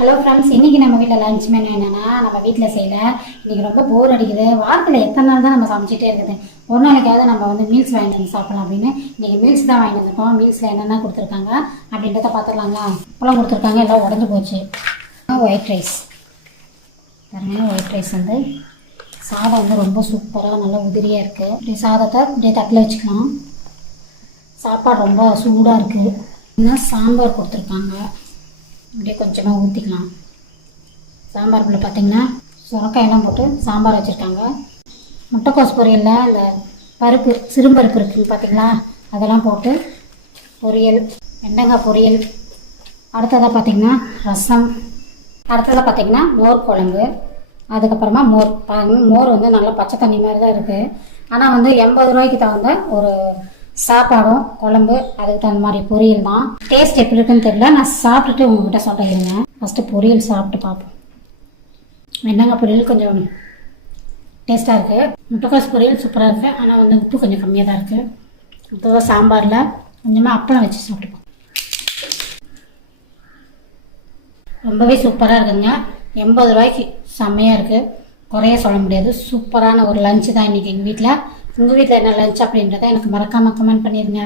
Hello friends, இன்றைக்கி நம்ம வீட்டில் லஞ்ச் மெனு என்னென்னா, நம்ம வீட்டில் செய்யல. இன்றைக்கி ரொம்ப போர் அடிக்குது. வாரத்தில் எத்தனை நாள் தான் நம்ம சமைச்சிட்டே இருக்குது. ஒரு நாளைக்காவது நம்ம வீல்ஸ் வாங்கிட்டு வந்து சாப்பிடலாம் அப்படின்னு இன்றைக்கி மீல்ஸ் தான் வாங்கிட்டு வந்துருக்கோம். மீல்ஸில் என்னென்ன கொடுத்துருக்காங்க அப்படின்றத பார்த்துடலாங்களா. இப்போலாம் கொடுத்துருக்காங்க, எல்லாம் உடஞ்சி போச்சு. ஒயிட் ரைஸ் பாருங்க. ஒயிட் ரைஸ் சாதம் ரொம்ப சூப்பராக நல்லா உதிரியாக இருக்குது. இப்படி சாதத்தை இப்படியே தட்டில் வச்சுக்கலாம். சாப்பாடு ரொம்ப சூடாக இருக்குது. இன்னும் சாம்பார் கொடுத்துருக்காங்க, அப்படியே கொஞ்சமாக ஊற்றிக்கலாம். சாம்பாருக்குள்ளே பார்த்திங்கன்னா சுரக்காயெல்லாம் போட்டு சாம்பார் வச்சுருக்காங்க. முட்டைக்கோஸ் பொரியலில் அந்த பருப்பு சிறுபருப்பு இருக்குதுன்னு பார்த்திங்களா, அதெல்லாம் போட்டு பொரியல், வெண்டைக்காய் பொரியல். அடுத்ததாக பார்த்திங்கன்னா ரசம். அடுத்ததாக பார்த்திங்கன்னா மோர் குழம்பு. அதுக்கப்புறமா மோர் நல்லா பச்சை தண்ணி மாதிரி தான் இருக்குது. ஆனால் 80 ரூபாய்க்கு தகுந்த ஒரு சாப்பாடும் குழம்பு, அதுக்கு தகுந்த மாதிரி பொரியல் தான். டேஸ்ட் எப்படி இருக்குன்னு தெரியல, நான் சாப்பிட்டுட்டு உங்ககிட்ட சொல்லிடுங்க. ஃபஸ்ட்டு பொரியல் சாப்பிட்டு பார்ப்போம். வெண்டைக்காய் பொரியல் கொஞ்சம் டேஸ்ட்டாக இருக்குது. முட்டைக்கோஸ் பொரியல் சூப்பராக இருக்குது. ஆனால் உப்பு கொஞ்சம் கம்மியாக தான் இருக்குது. அடுத்ததாக சாம்பாரில் கொஞ்சமாக அப்பளம் வச்சு சாப்பிட்டுப்போம். ரொம்பவே சூப்பராக இருக்குதுங்க. 80 ரூபாய்க்கு செம்மையாக இருக்குது, குறைய சொல்ல முடியாது. சூப்பரான ஒரு லஞ்சு தான் இன்றைக்கி எங்கள் வீட்டில். உங்கள் வீட்டில் என்ன லஞ்ச் அப்படின்றத எனக்கு மறக்காமல் கமெண்ட் பண்ணிடுங்க.